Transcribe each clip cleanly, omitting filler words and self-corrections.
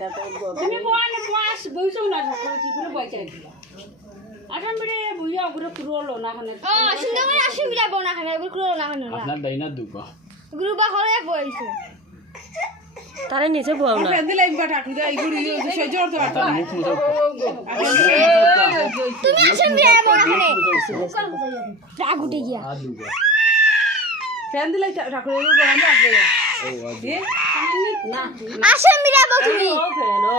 না তুমি কোয়ানে কোয়াস বইছো না করে বইছে দিলা আঠাম বড়ে বুইয়া গুলো কুরলো না খানে সুন্দর করে আসি বিলা বনা খানে এবার কুরো না খানে আপনার ডাইনা দুগো গ্রুপা করে বইছে তারে নিচে বউ না দিলে একবার ঠাকুর এই গুড়ি সহ্য করতে পারতো তার মুখ মুছে তুমি আসি বিলা বনা খানে রাগ উঠে গিয়া আর দুগো ফ্যান দিলে ঠাকুর এই গরম লাগবে ও আজ না আসি বিলা বউ তুমি ও ফ্যান ও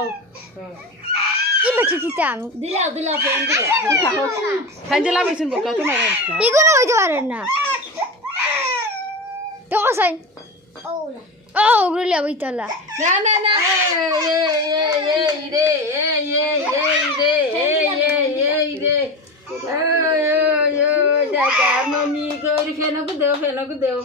কি বেটি কিতাম দিলা ফ্যান দিলা ফ্যান দিলা মেশিন বকা তোমার এগুলো হইতে পারেন না তো কসাই ও গুলি বইতলা না না না দাদা মনি গরি ফেনকু দেও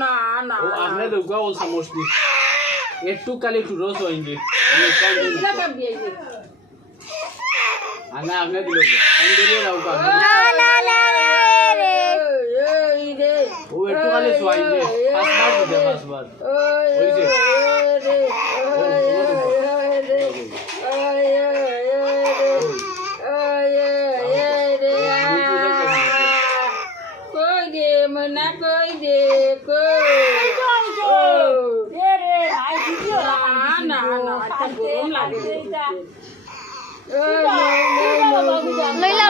না না ও আপনি দুগো ও সমস্তি একটু কালি একটু রস হইছে আনা আপনি দিলো আমি দিয়ে দাও কা না না না রে ও একটু কালি সোয়াইছে পাঁচবার হইছে লইলা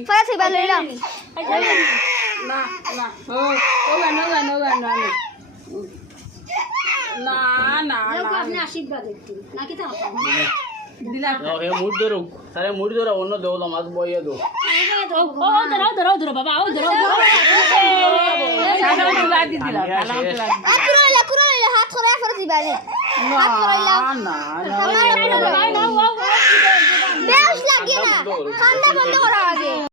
পরে থইবা লইলা আপনি আশীর্বাদ একটু নাকি তা হে মুড ধরো তারে মুড ধরো অন্য দেও তো মাছ বইয়া দাও ধরো বাবা ও ধরো কুরাইলা হাত করে পরে থইবা হাত করাইলা বেশ লাগে না ঠান্ডা বন্ধ করা আগে